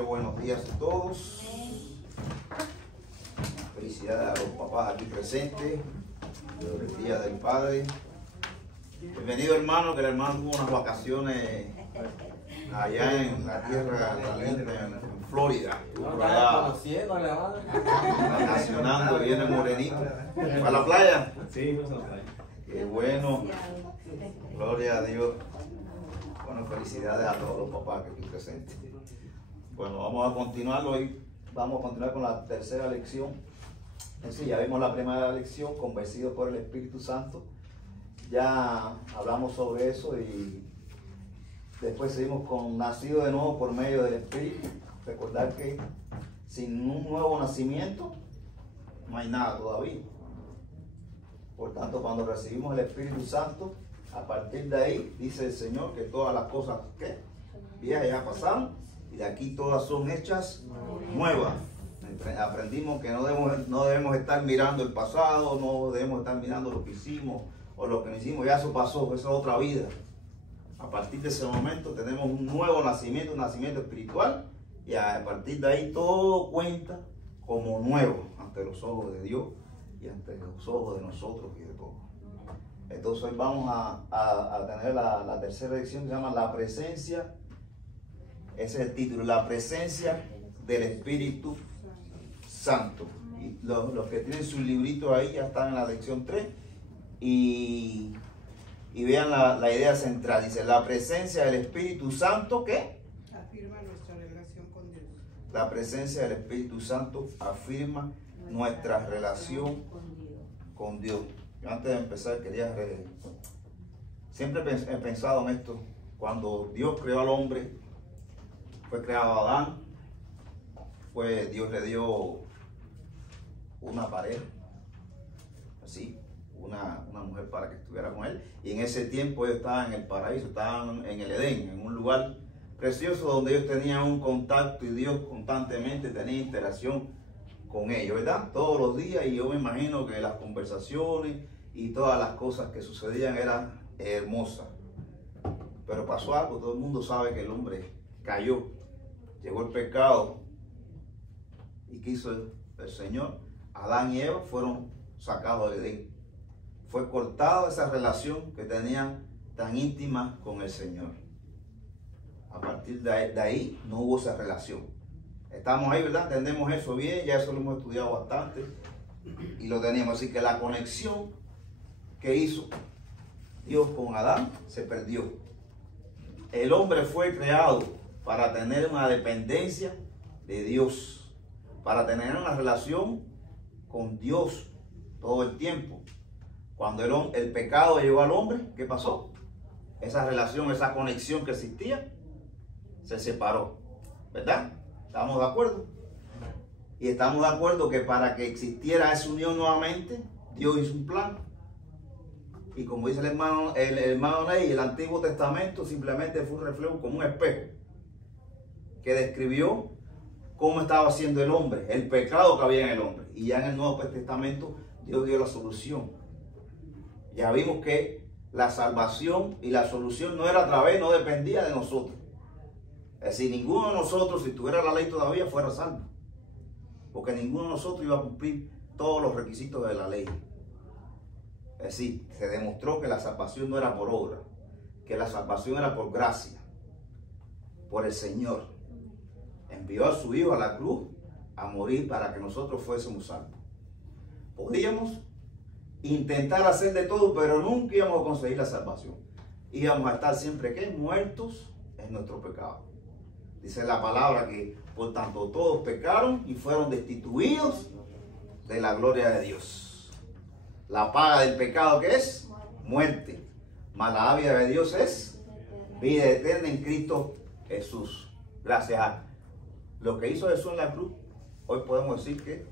Buenos días a todos. Felicidades a los papás aquí presentes. El Día del Padre. Bienvenido, hermano, que el hermano tuvo unas vacaciones allá en la tierra caliente, en Florida. Por allá vacacionando, viene morenito. ¿A la playa? Sí, pues a la playa. Qué bueno. Gloria a Dios. Bueno, felicidades a todos los papás que aquí presentes. Bueno, vamos a continuar hoy. Vamos a continuar con la tercera lección. Sí, ya vimos la primera lección, convencidos por el Espíritu Santo. Ya hablamos sobre eso y después seguimos con nacido de nuevo por medio del Espíritu. Recordar que sin un nuevo nacimiento no hay nada todavía. Por tanto, cuando recibimos el Espíritu Santo, a partir de ahí, dice el Señor que todas las cosas que viejas ya pasaron y de aquí todas son hechas nuevas. Aprendimos que no debemos estar mirando el pasado, no debemos estar mirando lo que hicimos o lo que no hicimos. Ya eso pasó, esa es otra vida. A partir de ese momento tenemos un nuevo nacimiento, un nacimiento espiritual, y a partir de ahí todo cuenta como nuevo ante los ojos de Dios y ante los ojos de nosotros y de todos. Entonces hoy vamos a tener la tercera lección que se llama La Presencia. Ese es el título, La Presencia del Espíritu Santo. Y los que tienen sus libritos ahí ya están en la lección 3 y vean la idea central. Dice, la presencia del Espíritu Santo, ¿qué? Afirma nuestra relación con Dios. La presencia del Espíritu Santo afirma nuestra relación con Dios. Yo antes de empezar quería... Siempre he pensado en esto. Cuando Dios creó al hombre, fue creado Adán, Dios le dio una pareja, así, una mujer para que estuviera con él. Y en ese tiempo ellos estaban en el paraíso, estaban en el Edén, en un lugar precioso donde ellos tenían un contacto y Dios constantemente tenía interacción con ellos, ¿verdad? Todos los días, y yo me imagino que las conversaciones y todas las cosas que sucedían eran hermosas. Pero pasó algo, todo el mundo sabe que el hombre cayó, llegó el pecado y quiso el Señor. Adán y Eva fueron sacados del Edén. Fue cortada esa relación que tenían tan íntima con el Señor. A partir de ahí no hubo esa relación. Estamos ahí, ¿verdad? Entendemos eso bien, ya eso lo hemos estudiado bastante y lo teníamos. Así que la conexión que hizo Dios con Adán se perdió. El hombre fue creado para tener una dependencia de Dios, para tener una relación con Dios todo el tiempo. Cuando el pecado llegó al hombre, ¿qué pasó? Esa relación, esa conexión que existía, se separó, ¿verdad? ¿Estamos de acuerdo? Y estamos de acuerdo que para que existiera esa unión nuevamente, Dios hizo un plan. Y como dice el hermano Ney, el Antiguo Testamento simplemente fue un reflejo como un espejo que describió cómo estaba haciendo el hombre, el pecado que había en el hombre. Y ya en el Nuevo Testamento Dios dio la solución. Ya vimos que la salvación y la solución no dependía de nosotros. Es decir, ninguno de nosotros, si tuviera la ley todavía, fuera salvo. Porque ninguno de nosotros iba a cumplir todos los requisitos de la ley. Es decir, se demostró que la salvación no era por obra, que la salvación era por gracia, por el Señor. Envió a su Hijo a la cruz a morir para que nosotros fuésemos salvos. Podíamos intentar hacer de todo, pero nunca íbamos a conseguir la salvación. Íbamos a estar siempre, ¿qué? Muertos en nuestro pecado. Dice la palabra que por tanto todos pecaron y fueron destituidos de la gloria de Dios. La paga del pecado, ¿qué es? Muerte. Mas la dádiva de Dios es vida eterna en Cristo Jesús. Gracias a lo que hizo Jesús en la cruz, hoy podemos decir que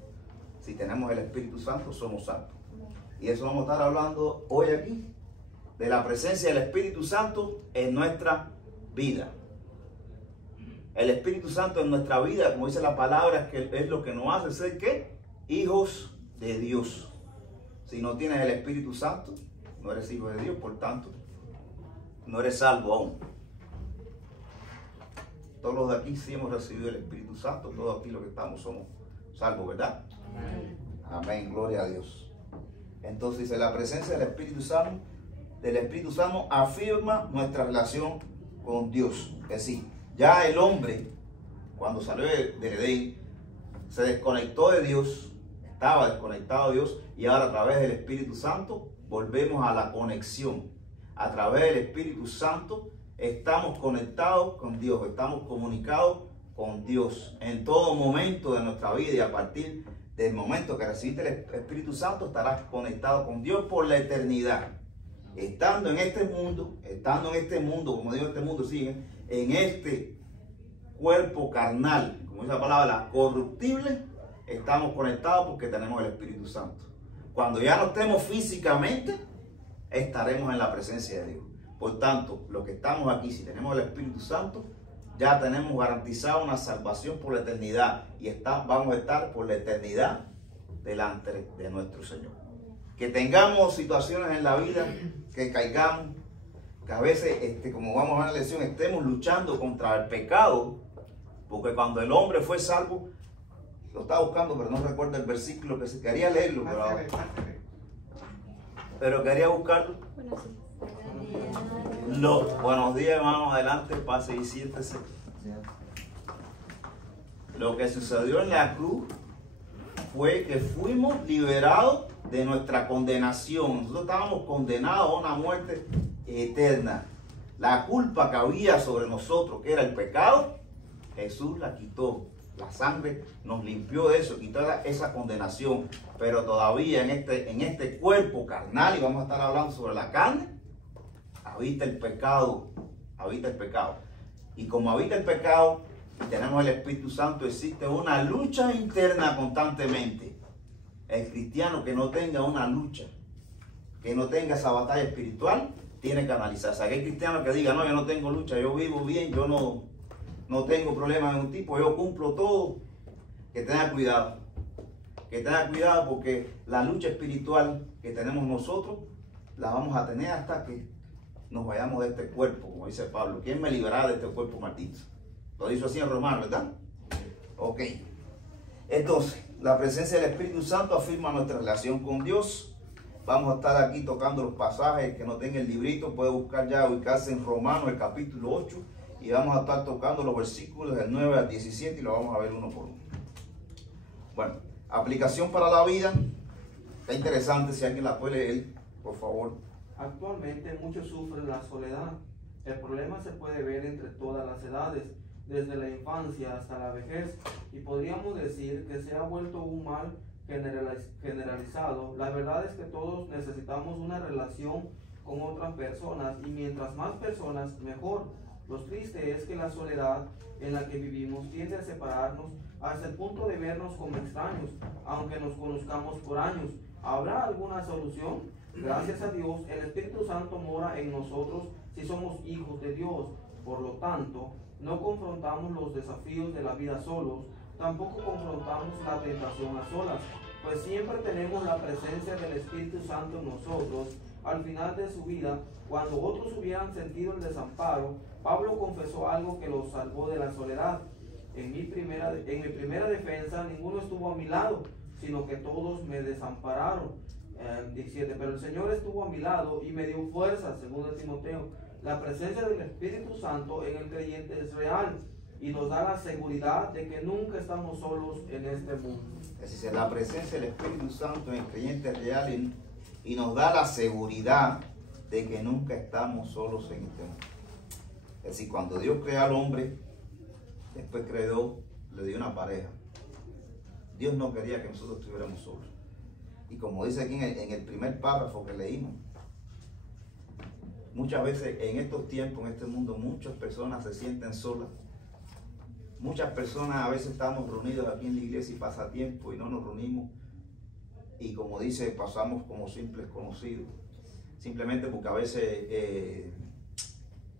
si tenemos el Espíritu Santo somos salvos. Y eso vamos a estar hablando hoy aquí, de la presencia del Espíritu Santo en nuestra vida. El Espíritu Santo en nuestra vida, como dice la palabra, es lo que nos hace ser, ¿qué? Hijos de Dios. Si no tienes el Espíritu Santo, no eres hijo de Dios, por tanto, no eres salvo aún. Todos los de aquí sí hemos recibido el Espíritu Santo, todos aquí los que estamos somos salvos, ¿verdad? Amén. Amén, gloria a Dios. Entonces dice, la presencia del Espíritu Santo afirma nuestra relación con Dios. Es decir, ya el hombre, cuando salió del Edén, se desconectó de Dios, estaba desconectado de Dios, y ahora a través del Espíritu Santo volvemos a la conexión. A través del Espíritu Santo estamos conectados con Dios, estamos comunicados con Dios en todo momento de nuestra vida, y a partir del momento que recibiste el Espíritu Santo estarás conectado con Dios por la eternidad. Estando en este mundo, como digo, este mundo sigue, en este cuerpo carnal, como dice la palabra, corruptible, estamos conectados porque tenemos el Espíritu Santo. Cuando ya no estemos físicamente, estaremos en la presencia de Dios. Por tanto, los que estamos aquí, si tenemos el Espíritu Santo, ya tenemos garantizada una salvación por la eternidad, y vamos a estar por la eternidad delante de nuestro Señor. Que tengamos situaciones en la vida, que caigamos, que a veces, como vamos a ver en la lección, estemos luchando contra el pecado, porque cuando el hombre fue salvo, lo estaba buscando, pero no recuerdo el versículo, que se quería leerlo, pero quería buscarlo. Buenos días, hermanos, adelante, pase y siéntese. Lo que sucedió en la cruz fue que fuimos liberados de nuestra condenación. Nosotros estábamos condenados a una muerte eterna. La culpa que había sobre nosotros, que era el pecado, Jesús la quitó. La sangre nos limpió de eso, quitó esa condenación. Pero todavía en este cuerpo carnal, y vamos a estar hablando sobre la carne, habita el pecado. Y como habita el pecado, y tenemos el Espíritu Santo, existe una lucha interna constantemente. El cristiano que no tenga una lucha, que no tenga esa batalla espiritual, tiene que analizarse. Aquel cristiano que diga, no, yo no tengo lucha, yo vivo bien, yo no tengo problemas de un tipo, yo cumplo todo, que tenga cuidado. Que tenga cuidado, porque la lucha espiritual que tenemos nosotros, la vamos a tener hasta que nos vayamos de este cuerpo, como dice Pablo. ¿Quién me librará de este cuerpo maldito? Lo hizo así en Romanos, ¿verdad? Ok. Entonces, la presencia del Espíritu Santo afirma nuestra relación con Dios. Vamos a estar aquí tocando los pasajes. Que no tenga el librito puede buscar ya, ubicarse en Romanos, el capítulo 8. Y vamos a estar tocando los versículos del 9 al 17 y lo vamos a ver uno por uno. Bueno, aplicación para la vida. Está interesante, si alguien la puede leer, por favor. Actualmente muchos sufren la soledad. El problema se puede ver entre todas las edades, desde la infancia hasta la vejez, y podríamos decir que se ha vuelto un mal generalizado. La verdad es que todos necesitamos una relación con otras personas, y mientras más personas, mejor. Lo triste es que la soledad en la que vivimos tiende a separarnos hasta el punto de vernos como extraños, aunque nos conozcamos por años. ¿Habrá alguna solución? Gracias a Dios, el Espíritu Santo mora en nosotros si somos hijos de Dios. Por lo tanto, no confrontamos los desafíos de la vida solos, tampoco confrontamos la tentación a solas, pues siempre tenemos la presencia del Espíritu Santo en nosotros. Al final de su vida, cuando otros hubieran sentido el desamparo, Pablo confesó algo que los salvó de la soledad. En mi primera defensa, ninguno estuvo a mi lado, sino que todos me desampararon. 17, pero el Señor estuvo a mi lado y me dio fuerza, según el Timoteo. La presencia del Espíritu Santo en el creyente es real y nos da la seguridad de que nunca estamos solos en este mundo. Es decir, la presencia del Espíritu Santo en el creyente es real y nos da la seguridad de que nunca estamos solos en este mundo. Es decir, cuando Dios creó al hombre, después le dio una pareja. Dios no quería que nosotros estuviéramos solos. Y como dice aquí en el primer párrafo que leímos, muchas veces en estos tiempos, en este mundo, muchas personas se sienten solas. Muchas personas a veces estamos reunidos aquí en la iglesia y pasa tiempo y no nos reunimos. Y como dice, pasamos como simples conocidos. Simplemente porque a veces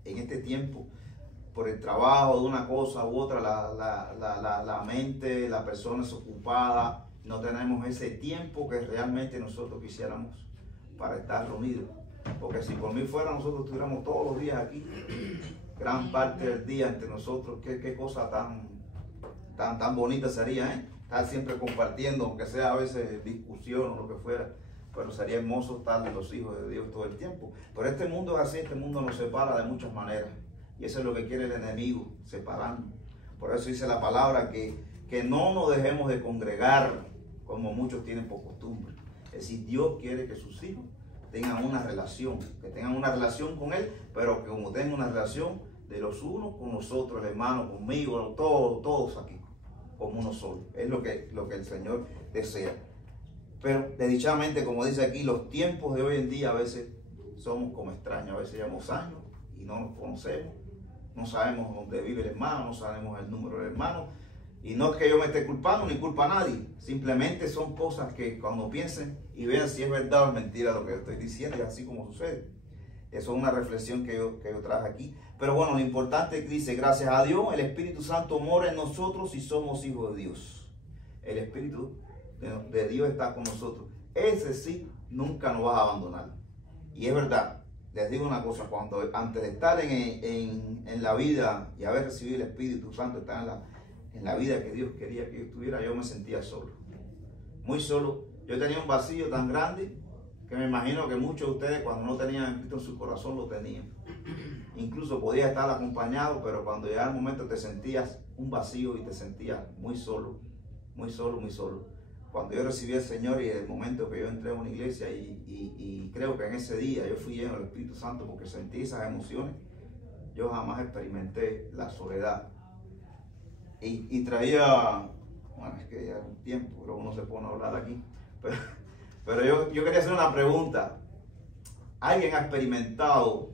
en este tiempo, por el trabajo de una cosa u otra, la mente, la persona es ocupada. No tenemos ese tiempo que realmente nosotros quisiéramos para estar reunidos. Porque si por mí fuera, nosotros estuviéramos todos los días aquí gran parte del día entre nosotros. Qué cosa tan bonita sería, ¿eh? Estar siempre compartiendo, aunque sea a veces discusión o lo que fuera, pero sería hermoso estar de los hijos de Dios todo el tiempo. Pero este mundo es así, este mundo nos separa de muchas maneras, y eso es lo que quiere el enemigo, separarnos. Por eso dice la palabra que no nos dejemos de congregar como muchos tienen por costumbre. Es decir, Dios quiere que sus hijos tengan una relación, que tengan una relación con Él, pero que como tengan una relación de los unos con nosotros, el hermano, conmigo, todos aquí, como uno solo. Es lo que el Señor desea. Pero desdichadamente, como dice aquí, los tiempos de hoy en día a veces somos como extraños, a veces llevamos años y no nos conocemos, no sabemos dónde vive el hermano, no sabemos el número del hermano. Y no es que yo me esté culpando ni culpa a nadie, simplemente son cosas que cuando piensen y vean si es verdad o es mentira lo que yo estoy diciendo, y así como sucede. Eso es una reflexión que yo traje aquí. Pero bueno, lo importante es que dice, gracias a Dios, el Espíritu Santo mora en nosotros y somos hijos de Dios. El Espíritu de Dios está con nosotros. Ese sí, nunca nos va a abandonar. Y es verdad, les digo una cosa, antes de estar en la vida y haber recibido el Espíritu Santo, estar en la vida que Dios quería que yo estuviera, yo me sentía solo. Muy solo. Yo tenía un vacío tan grande que me imagino que muchos de ustedes cuando no tenían Cristo en su corazón lo tenían. Incluso podías estar acompañado, pero cuando llegaba el momento te sentías un vacío y te sentías muy solo, muy solo, muy solo. Cuando yo recibí al Señor y el momento que yo entré a una iglesia y creo que en ese día yo fui lleno del Espíritu Santo porque sentí esas emociones, yo jamás experimenté la soledad. Y traía, bueno, es que ya es un tiempo, pero uno se pone a hablar aquí, pero yo quería hacer una pregunta. ¿Alguien ha experimentado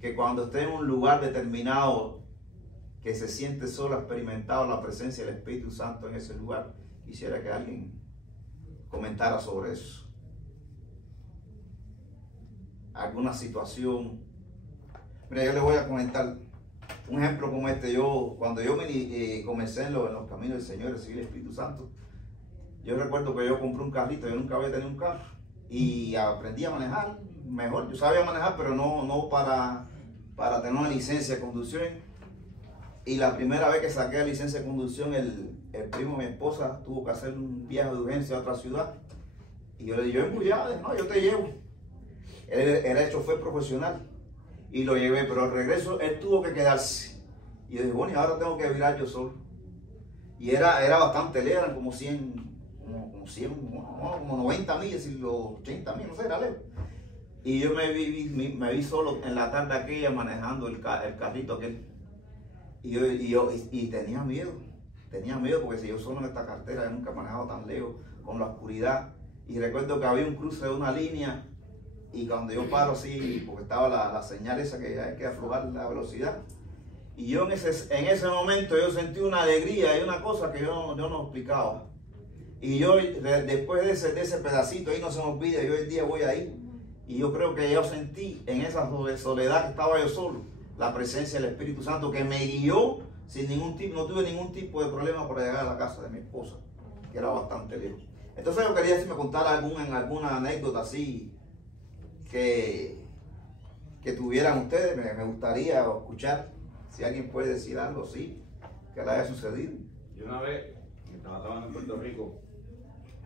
que cuando esté en un lugar determinado que se siente solo, ha experimentado la presencia del Espíritu Santo en ese lugar? Quisiera que alguien comentara sobre eso. ¿Alguna situación? Mira, yo le voy a comentar un ejemplo como este. Cuando yo comencé en los caminos del Señor, recibí el Espíritu Santo, yo recuerdo que yo compré un carrito, yo nunca había tenido un carro, y aprendí a manejar mejor. Yo sabía manejar, pero no para tener una licencia de conducción. Y la primera vez que saqué la licencia de conducción, el primo de mi esposa tuvo que hacer un viaje de urgencia a otra ciudad. Y yo le dije, yo embullado, no, yo te llevo. Él era el chofer profesional. Y lo llevé, pero al regreso él tuvo que quedarse. Y yo dije, bueno, y ahora tengo que virar yo solo. Y era bastante lejos, eran como 90 millas, y los 80 millas, no sé, era lejos. Y yo me vi solo en la tarde aquella manejando el carrito aquel. Y tenía miedo porque si yo solo en esta carretera, yo nunca he manejado tan lejos, con la oscuridad. Y recuerdo que había un cruce de una línea, y cuando yo paro así, porque estaba la señal esa que hay que aflojar la velocidad, y yo en ese momento yo sentí una alegría y una cosa que yo no explicaba. Y yo después de ese pedacito, ahí no se me olvida, yo el día voy ahí, y yo creo que yo sentí en esa soledad que estaba yo solo, la presencia del Espíritu Santo que me guió no tuve ningún tipo de problema para llegar a la casa de mi esposa, que era bastante lejos. Entonces yo quería, si me contara alguna anécdota así que tuvieran ustedes, me gustaría escuchar, si alguien puede decir algo así, que le haya sucedido. Yo una vez, estaba trabajando en Puerto Rico,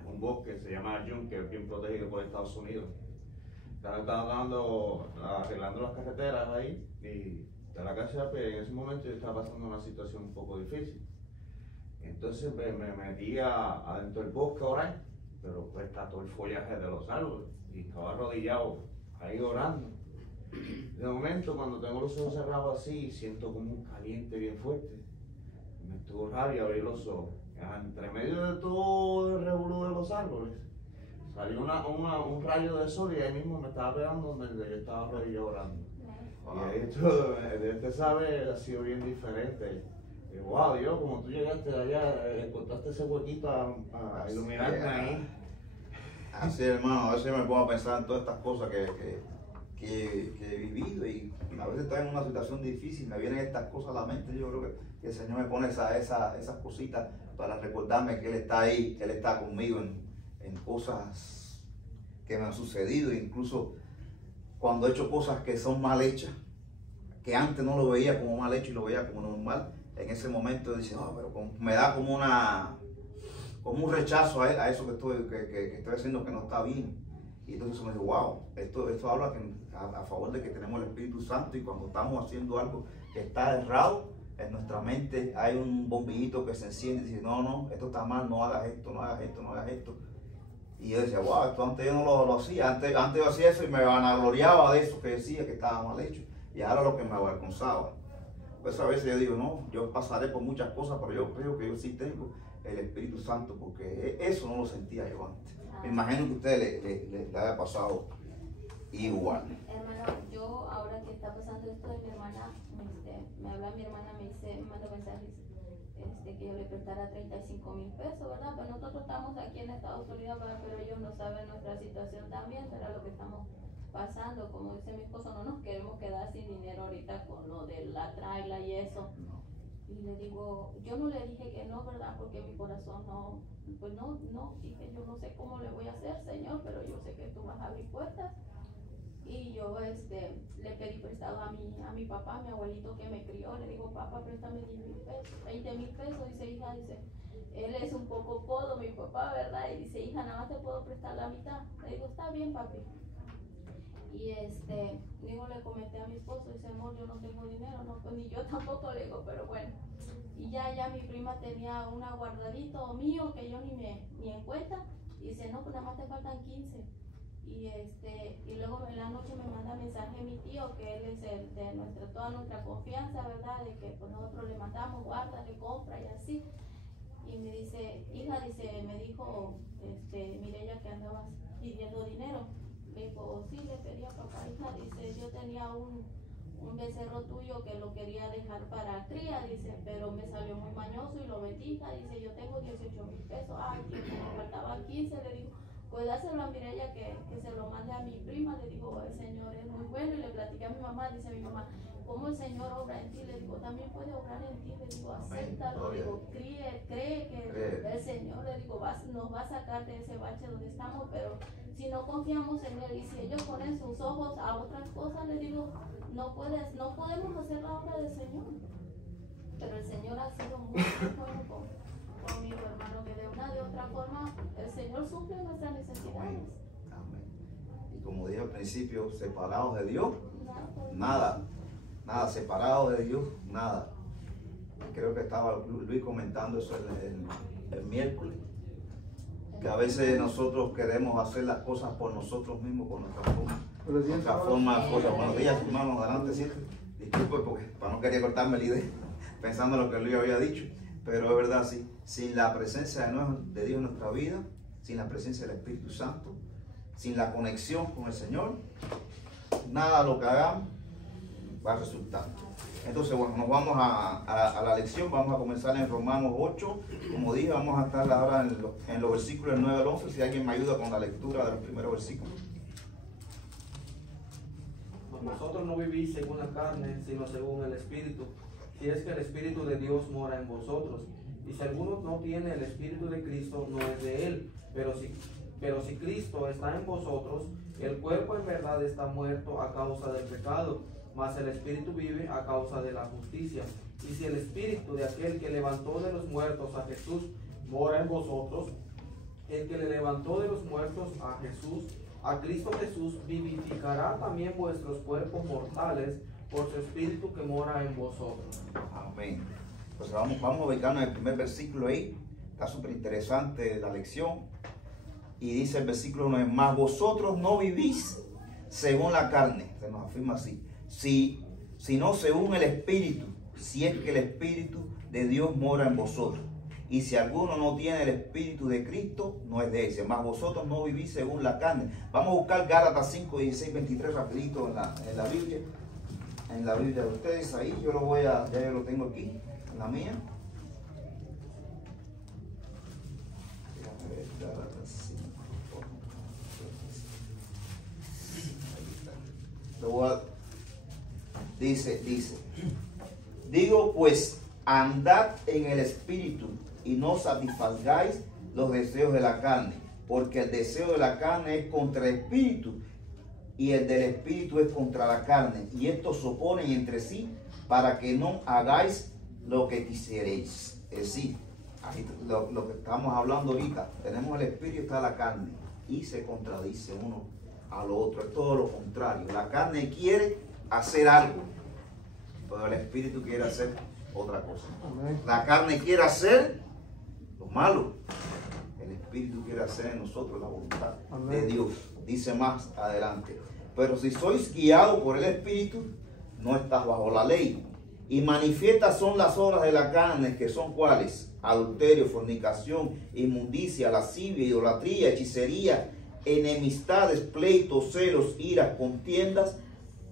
en un bosque, se llama June, que es bien protegido por Estados Unidos. Estaba arreglando las carreteras ahí, y de la casa, pues, en ese momento yo estaba pasando una situación un poco difícil. Entonces me metí adentro del bosque a orar, pero pues está todo el follaje de los árboles, y estaba arrodillado ahí orando. De momento, cuando tengo los ojos cerrados así, siento como un caliente bien fuerte. Me estuvo raro y abrí los ojos. Entre medio de todo el revolú de los árboles, salió un rayo de sol, y ahí mismo me estaba pegando donde yo estaba arrodillado orando. Y ahí todo, este sabe, ha sido bien diferente. Y, wow, Dios, como tú llegaste de allá, encontraste ese huequito a iluminarme ahí. Así, hermano, a veces me pongo a pensar en todas estas cosas que he vivido, y a veces estoy en una situación difícil, me vienen estas cosas a la mente. Yo creo que el Señor me pone esas cositas para recordarme que Él está ahí, que Él está conmigo en cosas que me han sucedido, incluso cuando he hecho cosas que son mal hechas. que antes no lo veía como mal hecho y lo veía como normal, en ese momento dice, no, pero me da como un rechazo a eso que estoy haciendo que no está bien. Y entonces me dijo, wow, esto habla a favor de que tenemos el Espíritu Santo, y cuando estamos haciendo algo que está errado, en nuestra mente hay un bombillito que se enciende y dice, no, esto está mal, no hagas esto, no hagas esto, no hagas esto. Y yo decía, wow, esto antes yo no lo hacía, antes yo hacía eso y me vanagloriaba de eso que decía que estaba mal hecho, y ahora lo que me avergonzaba. Pues a veces yo digo, no, yo pasaré por muchas cosas, pero yo creo que yo sí tengo el Espíritu Santo, porque eso no lo sentía yo antes. Me imagino que a usted le haya pasado igual. Hermano, yo ahora que está pasando esto de mi hermana, me habla mi hermana, me manda mensajes que yo le prestara 35,000 pesos, ¿verdad? Pues nosotros estamos aquí en Estados Unidos, pero ellos no saben nuestra situación también, ¿verdad? Lo que estamos pasando, como dice mi esposo, no nos queremos quedar sin dinero ahorita con lo de la traila y eso. Y le digo, yo no le dije que no, ¿verdad? Porque mi corazón pues no, dije, yo no sé cómo le voy a hacer, Señor, pero yo sé que tú vas a abrir puertas. Y yo le pedí prestado a mi papá, a mi abuelito que me crió, le digo, papá, préstame 10,000 pesos, 20,000 pesos, dice, hija, él es un poco codo, mi papá, ¿verdad? Y dice, hija, nada más te puedo prestar la mitad. Le digo, está bien, papi. Y digo, le comenté a mi esposo, dice, amor, yo no tengo dinero, no, pues ni yo tampoco, le digo, pero bueno. Y ya mi prima tenía una guardadito mío que yo ni en cuenta, y dice, no, pues nada más te faltan 15. Y luego en la noche me manda mensaje mi tío, que él es el de toda nuestra confianza, ¿verdad? De que pues nosotros le mandamos, guarda, le compra y así. Y me dice, hija, me dijo Mireya que andabas pidiendo dinero. Le digo, sí, le pedí a papá, hija, dice, yo tenía un becerro tuyo que lo quería dejar para cría, dice, pero me salió muy mañoso y lo vendí, hija, dice, yo tengo 18,000 pesos, ay, tío, me faltaban 15, le digo, pues dáselo a Mireya que se lo mande a mi prima, le digo, el Señor es muy bueno, y le platiqué a mi mamá, dice mi mamá, ¿cómo el Señor obra en ti? Le digo, también puede obrar en ti, le digo, acéptalo, le digo, cree que el Señor, le digo, nos va a sacar de ese bache donde estamos, pero si no confiamos en Él, y si ellos ponen sus ojos a otras cosas, le digo, no podemos hacer la obra del Señor. Pero el Señor ha sido muy bueno conmigo, hermano, que de una de otra forma el Señor suple nuestras necesidades. Amén. Y como dije al principio, separados de Dios, nada, separados de Dios, nada. Creo que estaba Luis comentando eso el miércoles, que a veces nosotros queremos hacer las cosas por nosotros mismos, por nuestra forma de cosas. Buenos días, hermanos, adelante, sí. Disculpe, porque para no quería cortarme la idea, pensando en lo que Luis había dicho, pero es verdad, sí, sin la presencia de Dios en nuestra vida, sin la presencia del Espíritu Santo, sin la conexión con el Señor, nada de lo que hagamos va a resultar. Entonces, bueno, nos vamos a la lección. Vamos a comenzar en Romanos 8. Como dije, vamos a estar ahora en los versículos 9 al 11. Si alguien me ayuda con la lectura de los primeros versículos. Vosotros no vivís según la carne, sino según el Espíritu, si es que el Espíritu de Dios mora en vosotros. Y si alguno no tiene el Espíritu de Cristo, no es de él. Pero si Cristo está en vosotros, el cuerpo en verdad está muerto a causa del pecado, mas el Espíritu vive a causa de la justicia. Y si el Espíritu de aquel que levantó de los muertos a Jesús mora en vosotros, el que le levantó de los muertos a Cristo Jesús, vivificará también vuestros cuerpos mortales por su Espíritu que mora en vosotros. Amén. Pues vamos a ubicarnos en el primer versículo ahí. Está súper interesante la lección. Y dice el versículo 9, más vosotros no vivís según la carne. Se nos afirma así. Sino según el Espíritu, si es que el Espíritu de Dios mora en vosotros. Y si alguno no tiene el Espíritu de Cristo, no es de ese. Más vosotros no vivís según la carne. Vamos a buscar Gálatas 5, 16, 23 rapidito en la Biblia. En la Biblia de ustedes, ahí ya yo lo tengo aquí, en la mía. Déjame ver, Gálatas 5. Dice, digo pues, andad en el Espíritu y no satisfagáis los deseos de la carne, porque el deseo de la carne es contra el Espíritu y el del espíritu es contra la carne, y estos se oponen entre sí para que no hagáis lo que quisierais. Es decir, ahí lo que estamos hablando ahorita, tenemos el espíritu y está la carne, y se contradice uno al otro, es todo lo contrario. La carne quiere hacer algo, pero el espíritu quiere hacer otra cosa. La carne quiere hacer lo malo, el espíritu quiere hacer en nosotros la voluntad de Dios. Dice más adelante, pero si sois guiados por el espíritu, no estás bajo la ley. Y manifiestas son las obras de la carne, que son cuáles: adulterio, fornicación, inmundicia, lascivia, idolatría, hechicería, enemistades, pleitos, celos, iras, contiendas,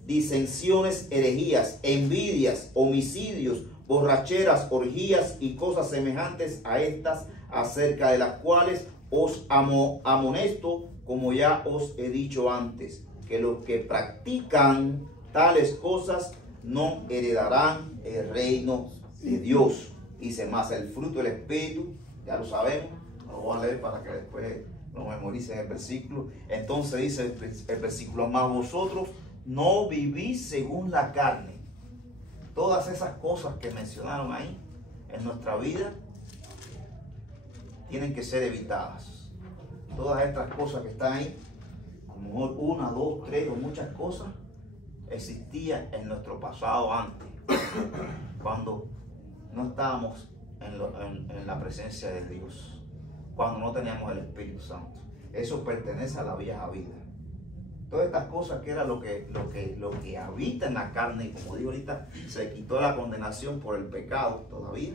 disensiones, herejías, envidias, homicidios, borracheras, orgías y cosas semejantes a estas, acerca de las cuales os amonesto, como ya os he dicho antes, que los que practican tales cosas no heredarán el reino de Dios. Dice más, el fruto del espíritu, ya lo sabemos, lo voy a leer para que después lo memoricen el versículo. Entonces dice el versículo, más vosotros no vivís según la carne. Todas esas cosas que mencionaron ahí en nuestra vida tienen que ser evitadas. Todas estas cosas que están ahí, como una, dos, tres o muchas cosas, existían en nuestro pasado antes, cuando no estábamos en la presencia de Dios, cuando no teníamos el Espíritu Santo. Eso pertenece a la vieja vida. Todas estas cosas que era lo que habita en la carne, y como digo ahorita, se quitó la condenación por el pecado todavía,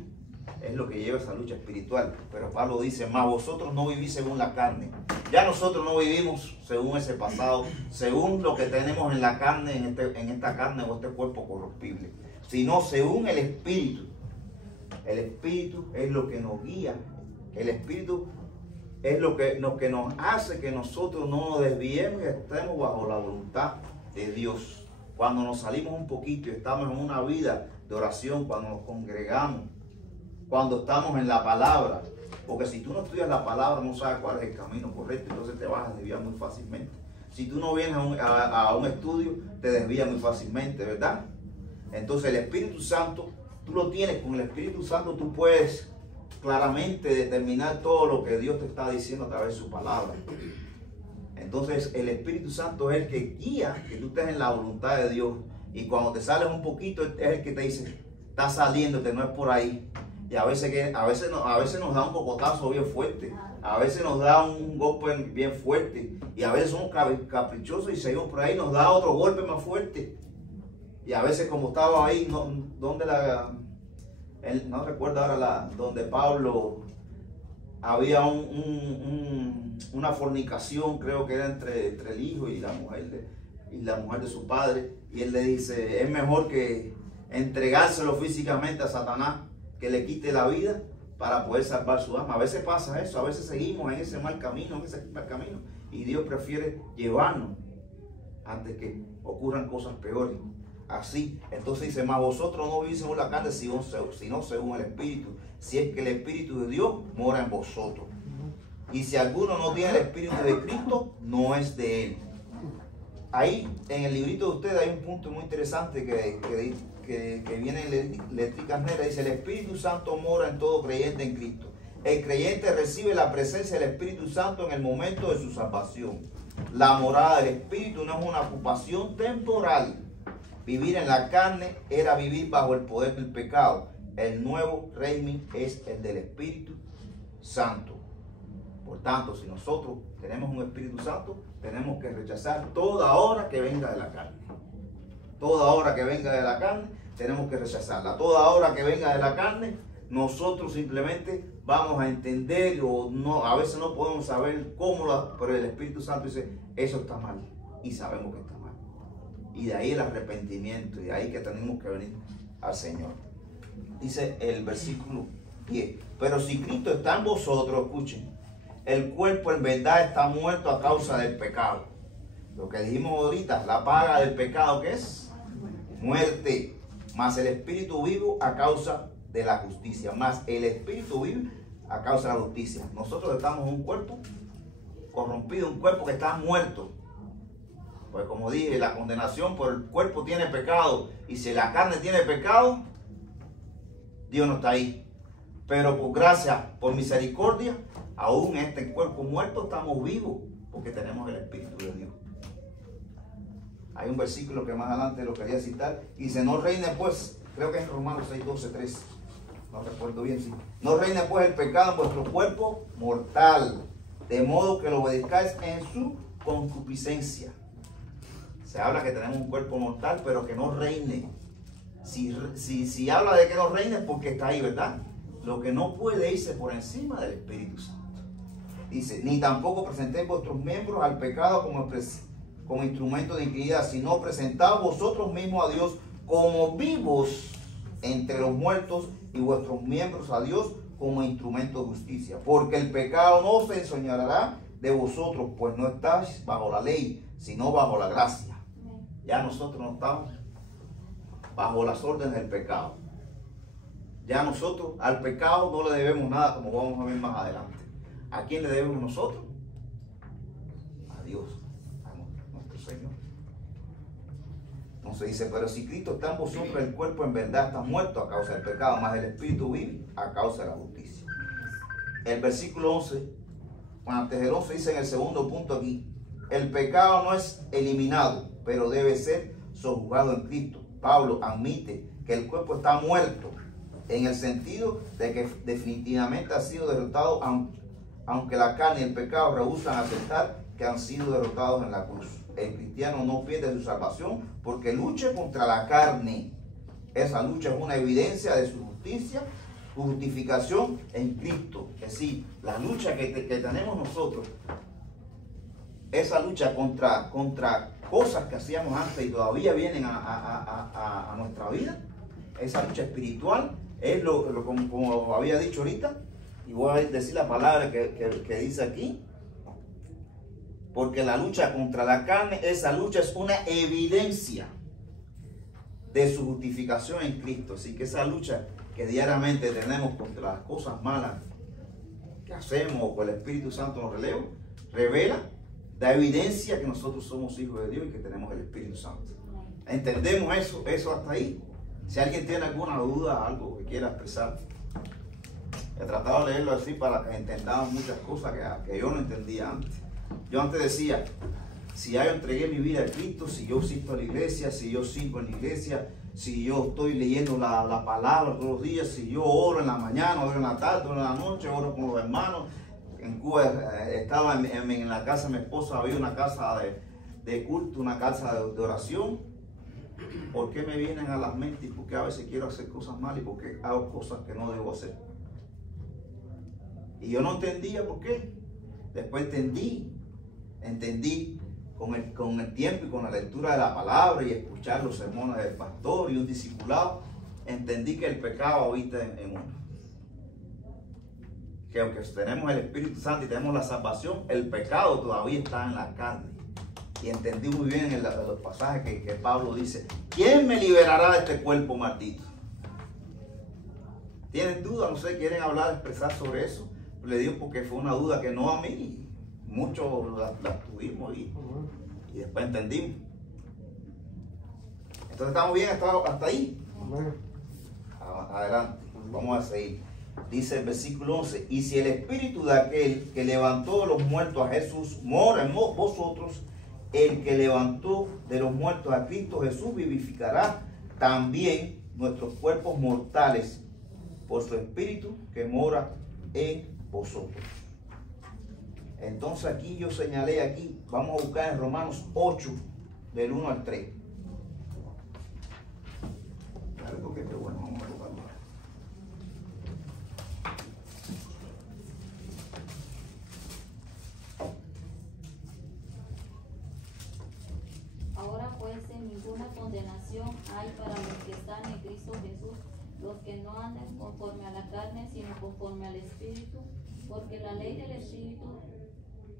es lo que lleva esa lucha espiritual. Pero Pablo dice, más vosotros no vivís según la carne. Ya nosotros no vivimos según ese pasado, según lo que tenemos en la carne, en esta carne o este cuerpo corruptible, sino según el Espíritu. El Espíritu es lo que nos guía. El Espíritu es lo que nos hace que nosotros no nos desviemos y estemos bajo la voluntad de Dios. Cuando nos salimos un poquito y estamos en una vida de oración, cuando nos congregamos, cuando estamos en la palabra, porque si tú no estudias la palabra no sabes cuál es el camino correcto, entonces te vas a desviar muy fácilmente. Si tú no vienes a un estudio, te desvías muy fácilmente, ¿verdad? Entonces el Espíritu Santo, tú lo tienes. Con el Espíritu Santo tú puedes claramente determinar todo lo que Dios te está diciendo a través de su palabra. Entonces el Espíritu Santo es el que guía que tú estés en la voluntad de Dios, y cuando te sales un poquito es el que te dice, está saliéndote, no es por ahí. Y a veces nos da un cocotazo bien fuerte, a veces nos da un golpe bien fuerte, y a veces somos caprichosos y seguimos por ahí, nos da otro golpe más fuerte. Y a veces, como estaba ahí, no recuerdo ahora donde Pablo había una fornicación, creo que era entre el hijo y la mujer de su padre, y él le dice, es mejor que entregárselo físicamente a Satanás, que le quite la vida para poder salvar su alma. A veces pasa eso, a veces seguimos en ese mal camino, y Dios prefiere llevarnos antes que ocurran cosas peores. Así, entonces dice, más vosotros no vivís según la carne, sino según el Espíritu, si es que el Espíritu de Dios mora en vosotros. Y si alguno no tiene el Espíritu de Cristo, no es de él. Ahí en el librito de ustedes hay un punto muy interesante que viene en letricas negras. Dice, el Espíritu Santo mora en todo creyente en Cristo. El creyente recibe la presencia del Espíritu Santo en el momento de su salvación. La morada del Espíritu no es una ocupación temporal. Vivir en la carne era vivir bajo el poder del pecado. El nuevo régimen es el del Espíritu Santo. Por tanto, si nosotros tenemos un Espíritu Santo, tenemos que rechazar toda obra que venga de la carne. Toda obra que venga de la carne, tenemos que rechazarla. Toda obra que venga de la carne, nosotros simplemente vamos a entender, o no, a veces no podemos saber cómo, pero el Espíritu Santo dice, eso está mal, y sabemos que está mal. Y de ahí el arrepentimiento, y de ahí que tenemos que venir al Señor. Dice el versículo 10, pero si Cristo está en vosotros, escuchen, el cuerpo en verdad está muerto a causa del pecado. Lo que dijimos ahorita, la paga del pecado, ¿qué es? Muerte. Más el Espíritu vivo a causa de la justicia. Más el Espíritu vivo a causa de la justicia. Nosotros estamos en un cuerpo corrompido, un cuerpo que está muerto. Pues como dije, la condenación por el cuerpo tiene pecado. Y si la carne tiene pecado, Dios no está ahí. Pero por gracia, por misericordia, aún en este cuerpo muerto estamos vivos porque tenemos el Espíritu de Dios. Hay un versículo que más adelante lo quería citar. Dice, no reine pues, creo que es Romanos 6, 12, 13. No recuerdo bien, sí. No reine pues el pecado en vuestro cuerpo mortal, de modo que lo obedezcáis en su concupiscencia. Se habla que tenemos un cuerpo mortal, pero que no reine. Si habla de que no reine es porque está ahí, ¿verdad? Lo que no puede irse por encima del Espíritu Santo. Dice, ni tampoco presentéis vuestros miembros al pecado como instrumento de iniquidad, sino presentaos vosotros mismos a Dios como vivos entre los muertos y vuestros miembros a Dios como instrumento de justicia. Porque el pecado no se enseñoreará de vosotros, pues no estáis bajo la ley, sino bajo la gracia. Ya nosotros no estamos bajo las órdenes del pecado. Ya nosotros al pecado no le debemos nada, como vamos a ver más adelante. ¿A quién le debemos nosotros? A Dios, a nuestro Señor. Entonces dice, pero si Cristo está en vosotros, el cuerpo en verdad está muerto a causa del pecado, más el Espíritu vive a causa de la justicia. El versículo 11, antes del 11 dice en el segundo punto aquí, el pecado no es eliminado, pero debe ser sojuzgado en Cristo. Pablo admite que el cuerpo está muerto, en el sentido de que definitivamente ha sido derrotado, aunque la carne y el pecado rehúsan aceptar que han sido derrotados en la cruz. El cristiano no pierde su salvación porque lucha contra la carne. Esa lucha es una evidencia de su justicia, su justificación en Cristo. Es decir, la lucha que tenemos nosotros, esa lucha contra cosas que hacíamos antes y todavía vienen a nuestra vida, esa lucha espiritual, es como había dicho ahorita, y voy a decir la palabra que dice aquí, porque la lucha contra la carne, esa lucha es una evidencia de su justificación en Cristo. Así que esa lucha que diariamente tenemos contra las cosas malas que hacemos o que el Espíritu Santo nos revela, da evidencia que nosotros somos hijos de Dios y que tenemos el Espíritu Santo. ¿Entendemos eso hasta ahí? Si alguien tiene alguna duda, algo que quiera expresar, he tratado de leerlo así para que entendamos muchas cosas que yo no entendía antes. Yo antes decía, si ya yo entregué mi vida a Cristo, si yo asisto a la iglesia, si yo sirvo en la iglesia, si yo estoy leyendo la palabra todos los días, si yo oro en la mañana, oro en la tarde, oro en la noche, oro con los hermanos. En Cuba estaba en la casa de mi esposa, había una casa de culto, una casa de oración. ¿Por qué me vienen a las mentes? Porque a veces quiero hacer cosas mal y porque hago cosas que no debo hacer. Y yo no entendía por qué. Después entendí con el tiempo y con la lectura de la palabra y escuchar los sermones del pastor y un discipulado, entendí que el pecado habita en uno. Que aunque tenemos el Espíritu Santo y tenemos la salvación, el pecado todavía está en la carne. Y entendí muy bien en los pasajes que Pablo dice, ¿quién me liberará de este cuerpo maldito? ¿Tienen duda? No sé, ¿quieren hablar, expresar sobre eso? Le digo porque fue una duda que no a mí, muchos la tuvimos y después entendimos. Entonces estamos bien hasta ahí. Adelante, vamos a seguir. Dice el versículo 11, y si el espíritu de aquel que levantó de los muertos a Jesús mora en vosotros, el que levantó de los muertos a Cristo Jesús vivificará también nuestros cuerpos mortales por su espíritu que mora en vosotros. Entonces aquí yo señalé aquí, vamos a buscar en Romanos 8 del 1 al 3. Porque qué bueno, vamos a buscarlo. Ahora pues en ninguna condenación hay para los que están en Cristo Jesús, los que no anden conforme a la carne, sino conforme al Espíritu, porque la ley del Espíritu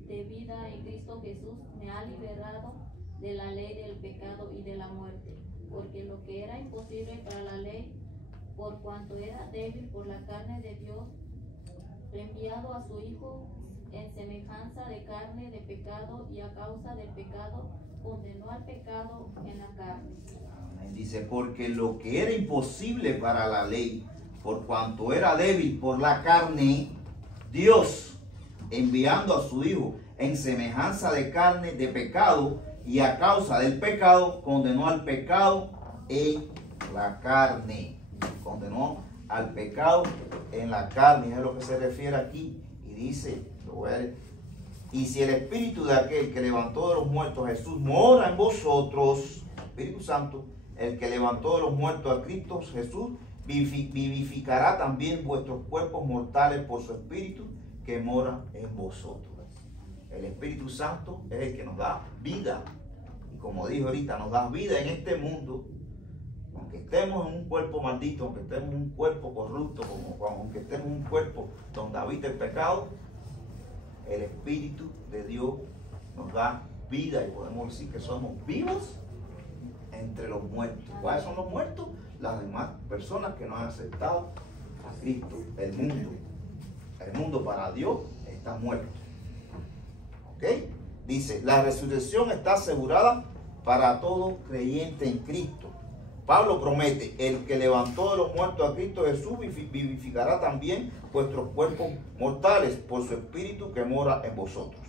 de vida en Cristo Jesús me ha liberado de la ley del pecado y de la muerte, porque lo que era imposible para la ley, por cuanto era débil por la carne de Dios, enviado a su Hijo en semejanza de carne de pecado, y a causa del pecado condenó al pecado en la carne. Amén. Dice, porque lo que era imposible para la ley, por cuanto era débil por la carne, Dios, enviando a su Hijo en semejanza de carne de pecado, y a causa del pecado, condenó al pecado en la carne. Condenó al pecado en la carne, es a lo que se refiere aquí. Y dice, lo voy a leer, y si el Espíritu de aquel que levantó de los muertos a Jesús mora en vosotros, Espíritu Santo, el que levantó de los muertos a Cristo Jesús, vivificará también vuestros cuerpos mortales por su Espíritu que mora en vosotros. El Espíritu Santo es el que nos da vida. Y como dije ahorita, nos da vida en este mundo. Aunque estemos en un cuerpo maldito, aunque estemos en un cuerpo corrupto, aunque estemos en un cuerpo donde habita el pecado, el Espíritu de Dios nos da vida y podemos decir que somos vivos entre los muertos. ¿Cuáles son los muertos? Las demás personas que no han aceptado a Cristo. El mundo para Dios está muerto. ¿Ok? Dice, la resurrección está asegurada para todo creyente en Cristo. Pablo promete, el que levantó de los muertos a Cristo Jesús vivificará también vuestros cuerpos mortales por su Espíritu que mora en vosotros.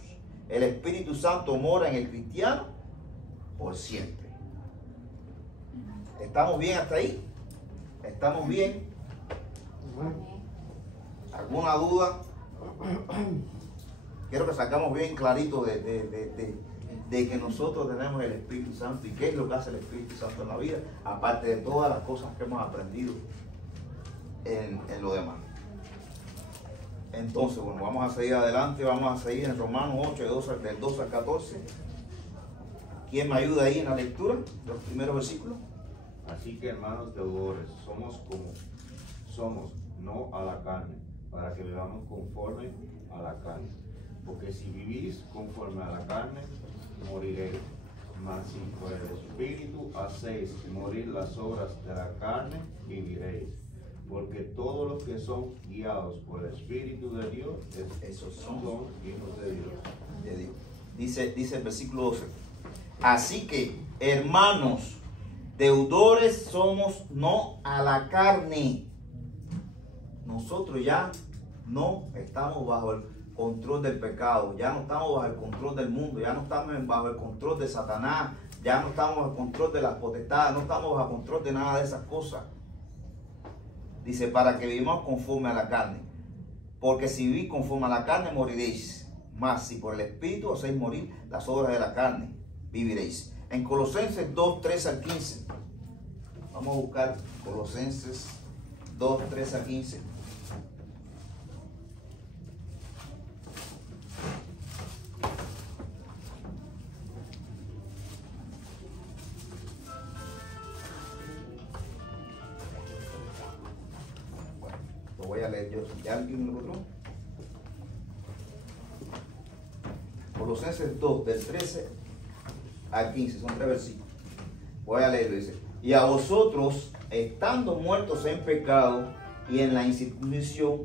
El Espíritu Santo mora en el cristiano por siempre. ¿Estamos bien hasta ahí? ¿Estamos bien? ¿Alguna duda? Quiero que sacamos bien clarito de que nosotros tenemos el Espíritu Santo y qué es lo que hace el Espíritu Santo en la vida, aparte de todas las cosas que hemos aprendido en lo demás. Entonces, bueno, vamos a seguir adelante, vamos a seguir en Romanos 8, del 12 al 14. ¿Quién me ayuda ahí en la lectura de los primeros versículos? Así que, hermanos deudores, somos, no a la carne, para que vivamos conforme a la carne. Porque si vivís conforme a la carne, moriréis. Mas si por el Espíritu hacéis morir las obras de la carne, viviréis. Porque todos los que son guiados por el Espíritu de Dios, esos son hijos de Dios. Dice el versículo 12. Así que, hermanos, deudores somos no a la carne. Nosotros ya no estamos bajo el control del pecado, ya no estamos bajo el control del mundo, ya no estamos bajo el control de Satanás, ya no estamos bajo el control de las potestades, no estamos bajo el control de nada de esas cosas. Dice, para que vivamos conforme a la carne, porque si vivís conforme a la carne moriréis, mas si por el Espíritu hacéis morir las obras de la carne, viviréis. En Colosenses 2, 13 al 15, vamos a buscar Colosenses 2, 13 al 15. Voy a leer yo. ¿Ya alguien lo encontró? Colosenses 2, del 13 al 15, son 3 versículos. Voy a leerlo, dice. Y a vosotros, estando muertos en pecado y en la incircuncisión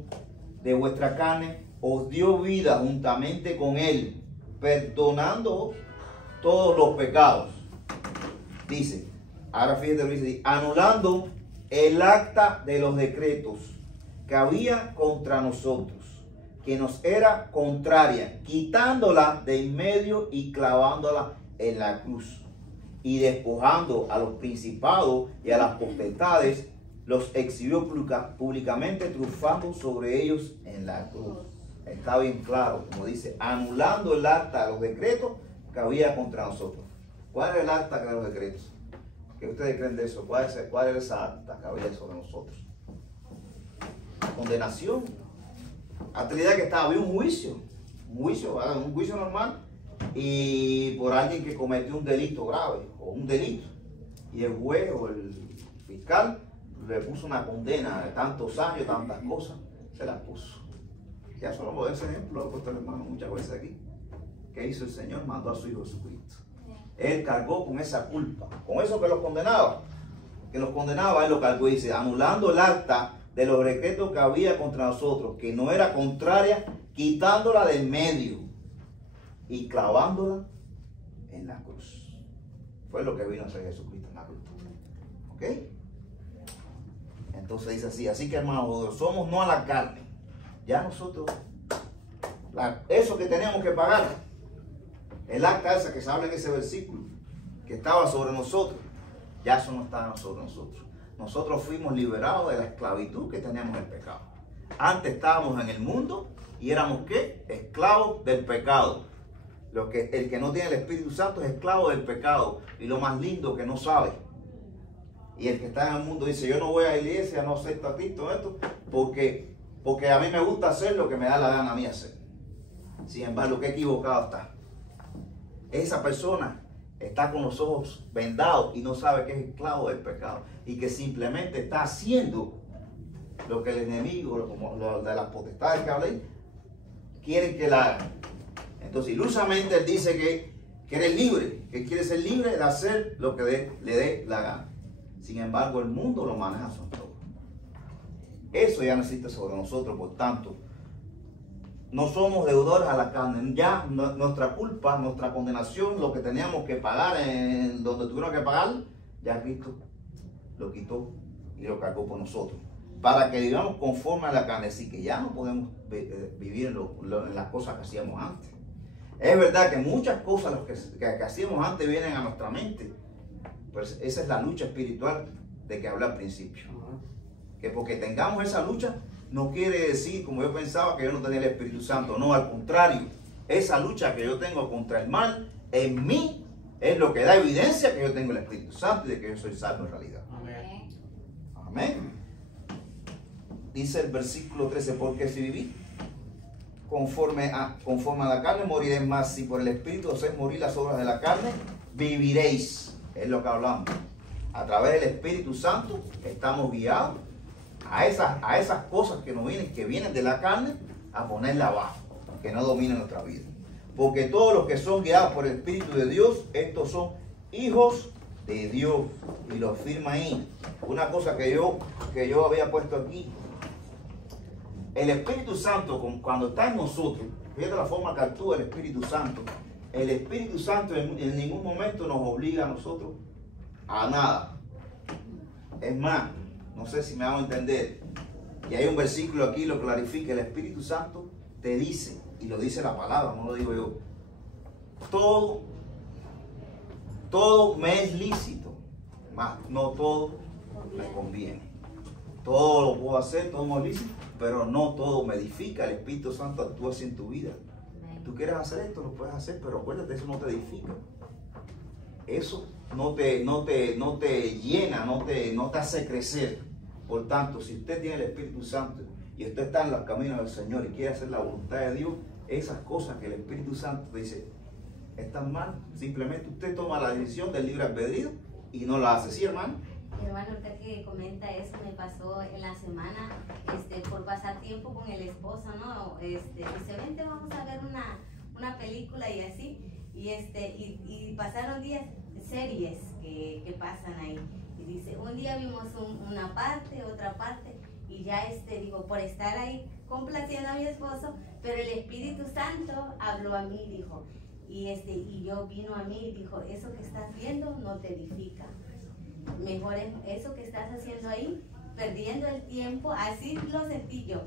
de vuestra carne, os dio vida juntamente con él, perdonando todos los pecados. Dice, ahora fíjate lo que dice, anulando el acta de los decretos que había contra nosotros, que nos era contraria, quitándola de en medio y clavándola en la cruz, y despojando a los principados y a las potestades, los exhibió públicamente, triunfando sobre ellos en la cruz. Está bien claro, como dice, anulando el acta de los decretos que había contra nosotros. ¿Cuál es el acta de los decretos? ¿Qué ustedes creen de eso? ¿Cuál es esa acta que había sobre nosotros? Condenación. Hasta la idea que había un juicio normal, y por alguien que cometió un delito grave o un delito, y el juez o el fiscal le puso una condena de tantos años, tantas cosas, se la puso. Ya solo por ese ejemplo lo he puesto el hermano muchas veces aquí. ¿Qué hizo el Señor? Mandó a su Hijo Jesucristo. Él cargó con esa culpa, con eso que los condenaba, él lo cargó y dice, anulando el acta de los decretos que había contra nosotros, que no era contraria, quitándola del medio y clavándola en la cruz. Fue lo que vino a hacer Jesucristo en la cruz. ¿Ok? Entonces dice así, así que hermanos, somos no a la carne. Ya nosotros, eso que teníamos que pagar, el acta esa que se habla en ese versículo, que estaba sobre nosotros, ya eso no está sobre nosotros. Nosotros fuimos liberados de la esclavitud que teníamos en el pecado. Antes estábamos en el mundo y éramos ¿qué? Esclavos del pecado. El que no tiene el Espíritu Santo es esclavo del pecado. Y lo más lindo que no sabe. Y el que está en el mundo dice, yo no voy a la iglesia, no acepto a Cristo, esto, porque a mí me gusta hacer lo que me da la gana a mí hacer. Sin embargo, qué equivocado está. Esa persona está con los ojos vendados y no sabe que es esclavo del pecado. Y que simplemente está haciendo lo que el enemigo, como lo de las potestades que hablé, quieren que la hagan. Entonces, ilusamente él dice que eres libre, que quiere ser libre de hacer lo que le dé la gana. Sin embargo, el mundo lo maneja a su antojo. Eso ya no existe sobre nosotros, por tanto, no somos deudores a la carne. Ya nuestra culpa, nuestra condenación, lo que teníamos que pagar en donde tuvieron que pagar, ya Cristo lo quitó y lo cargó por nosotros. Para que vivamos conforme a la carne, así que ya no podemos vivir en las cosas que hacíamos antes. Es verdad que muchas cosas que hacíamos antes vienen a nuestra mente. Pues esa es la lucha espiritual de que hablé al principio. Que porque tengamos esa lucha, no quiere decir, como yo pensaba, que yo no tenía el Espíritu Santo. No, al contrario. Esa lucha que yo tengo contra el mal, en mí, es lo que da evidencia que yo tengo el Espíritu Santo y de que yo soy salvo en realidad. Amén. Amén. Dice el versículo 13, porque si vivís conforme a la carne, moriréis, más si por el Espíritu hacéis morir las obras de la carne, viviréis. Es lo que hablamos. A través del Espíritu Santo estamos guiados a esas cosas que vienen de la carne, a ponerla abajo, que no dominen nuestra vida. Porque todos los que son guiados por el Espíritu de Dios, estos son hijos de Dios. Y lo firma ahí. Una cosa que yo había puesto aquí. El Espíritu Santo, cuando está en nosotros, fíjate la forma que actúa el Espíritu Santo. El Espíritu Santo en ningún momento nos obliga a nosotros a nada. Es más, no sé si me hago entender. Y hay un versículo aquí lo clarifica. El Espíritu Santo te dice, y lo dice la palabra, no lo digo yo. Todo me es lícito, mas no todo me conviene. Todo lo puedo hacer, todo me es lícito, pero no todo me edifica. El Espíritu Santo actúa así en tu vida. Tú quieres hacer esto, lo puedes hacer, pero acuérdate, eso no te edifica. Eso no te llena, no te hace crecer. Por tanto, si usted tiene el Espíritu Santo y usted está en los caminos del Señor y quiere hacer la voluntad de Dios, esas cosas que el Espíritu Santo te dice están mal, simplemente usted toma la decisión del libre albedrío y no la hace. ¿Sí, hermano? Hermano, ahorita que comenta eso, me pasó en la semana, por pasar tiempo con el esposo, ¿no? Dice, vente, vamos a ver una película y así, y pasaron días, series que pasan ahí, y dice, un día vimos una parte, otra parte, y ya digo, por estar ahí complaciendo a mi esposo, pero el Espíritu Santo habló a mí, dijo, y yo vino a mí y dijo, eso que estás viendo no te edifica. Mejor es eso que estás haciendo ahí, perdiendo el tiempo, así lo sentí yo.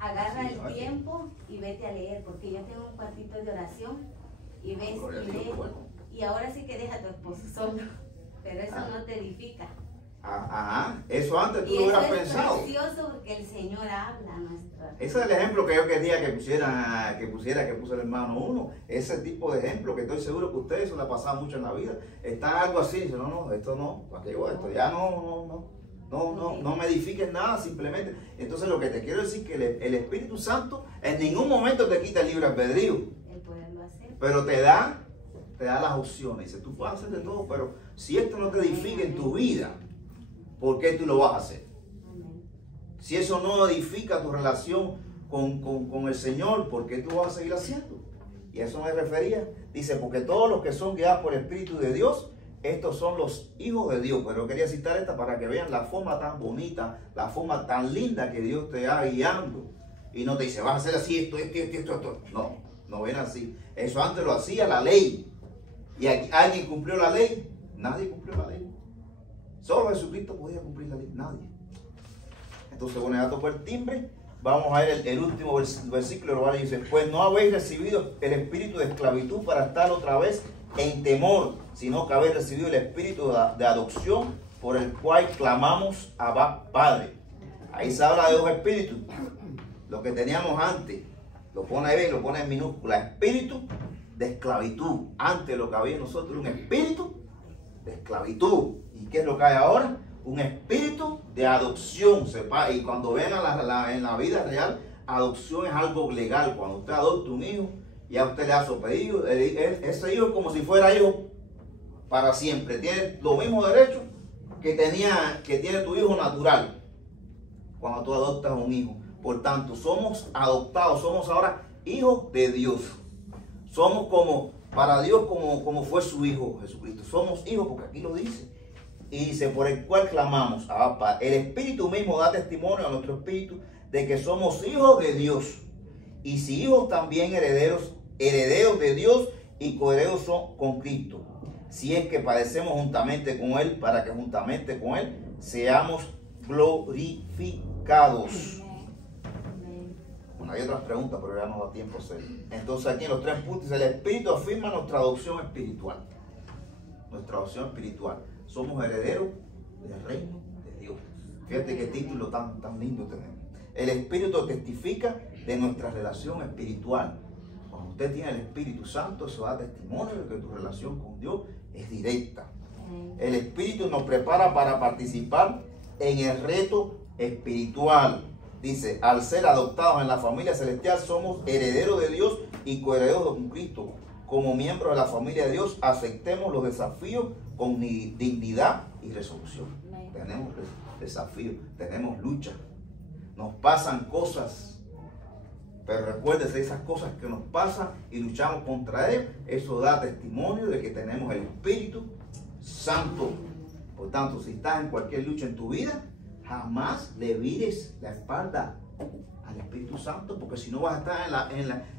Agarra el tiempo y vete a leer, porque yo tengo un cuartito de oración y ves y lees. Y ahora sí que deja a tu esposo solo, pero eso no te edifica. Ajá, eso antes tú lo hubieras pensado. Es precioso porque el Señor habla a nuestra. Ese es el ejemplo que yo quería que puso el hermano uno. Ese tipo de ejemplo que estoy seguro que ustedes se la pasado mucho en la vida. Está algo así, dice, no, esto no, ¿para qué yo esto? Ya no me edifiques nada, simplemente. Entonces lo que te quiero decir es que el Espíritu Santo en ningún momento te quita el libre albedrío. El poderlo hacer. Pero te da las opciones. Dice, tú puedes hacer de todo, pero si esto no te edifica en tu vida, ¿por qué tú lo vas a hacer? Si eso no edifica tu relación con el Señor, ¿por qué tú vas a seguir haciendo? Y a eso me refería. Dice, porque todos los que son guiados por el Espíritu de Dios, estos son los hijos de Dios. Pero quería citar esta para que vean la forma tan bonita, la forma tan linda que Dios te va guiando. Y no te dice, vas a hacer así, esto. No ven así. Eso antes lo hacía la ley. Y alguien cumplió la ley. Nadie cumplió la ley. Solo Jesucristo podía cumplir la ley, nadie. Entonces, bueno, ya tocó el timbre. Vamos a ver el último versículo, lo cual dice: pues no habéis recibido el espíritu de esclavitud para estar otra vez en temor, sino que habéis recibido el espíritu de adopción, por el cual clamamos Abba, Padre. Ahí se habla de dos espíritus. Lo que teníamos antes, lo pone ahí, lo pone en minúscula: espíritu de esclavitud. Antes lo que había en nosotros, un espíritu de esclavitud. ¿Y qué es lo que hay ahora? Un espíritu de adopción. Y cuando ven en la vida real, adopción es algo legal. Cuando usted adopta un hijo, ya usted le da su pedido. Ese hijo es como si fuera hijo para siempre. Tiene los mismos derechos que tiene tu hijo natural cuando tú adoptas un hijo. Por tanto, somos adoptados, somos ahora hijos de Dios. Somos para Dios como fue su Hijo Jesucristo. Somos hijos, porque aquí lo dice. Y dice: por el cual clamamos Abba, Padre. El Espíritu mismo da testimonio a nuestro espíritu de que somos hijos de Dios. Y si hijos, también herederos de Dios y coherederos con Cristo. Si es que padecemos juntamente con Él, para que juntamente con Él seamos glorificados. Bueno, hay otras preguntas, pero ya no da tiempo a hacer. Entonces, aquí en los 3 puntos, el Espíritu afirma nuestra adopción espiritual. Nuestra adopción espiritual. Somos herederos del reino de Dios. Fíjate qué título tan lindo tenemos. El Espíritu testifica de nuestra relación espiritual. Cuando usted tiene el Espíritu Santo, eso da testimonio de que tu relación con Dios es directa. El Espíritu nos prepara para participar en el reto espiritual. Dice: al ser adoptados en la familia celestial, somos herederos de Dios y coherederos con Cristo. Como miembros de la familia de Dios, aceptemos los desafíos con dignidad y resolución. Tenemos desafíos, tenemos lucha, nos pasan cosas, pero recuérdese, esas cosas que nos pasan y luchamos contra él, eso da testimonio de que tenemos el Espíritu Santo. Por tanto, si estás en cualquier lucha en tu vida, jamás le vires la espalda al Espíritu Santo, porque si no vas a estar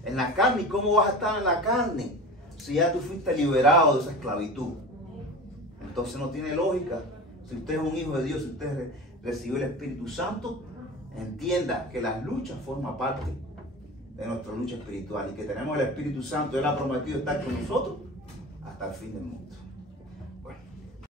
en la carne. ¿Y cómo vas a estar en la carne si ya tú fuiste liberado de esa esclavitud? Entonces no tiene lógica. Si usted es un hijo de Dios, si usted recibió el Espíritu Santo, entienda que las luchas forman parte de nuestra lucha espiritual y que tenemos el Espíritu Santo. Él ha prometido estar con nosotros hasta el fin del mundo.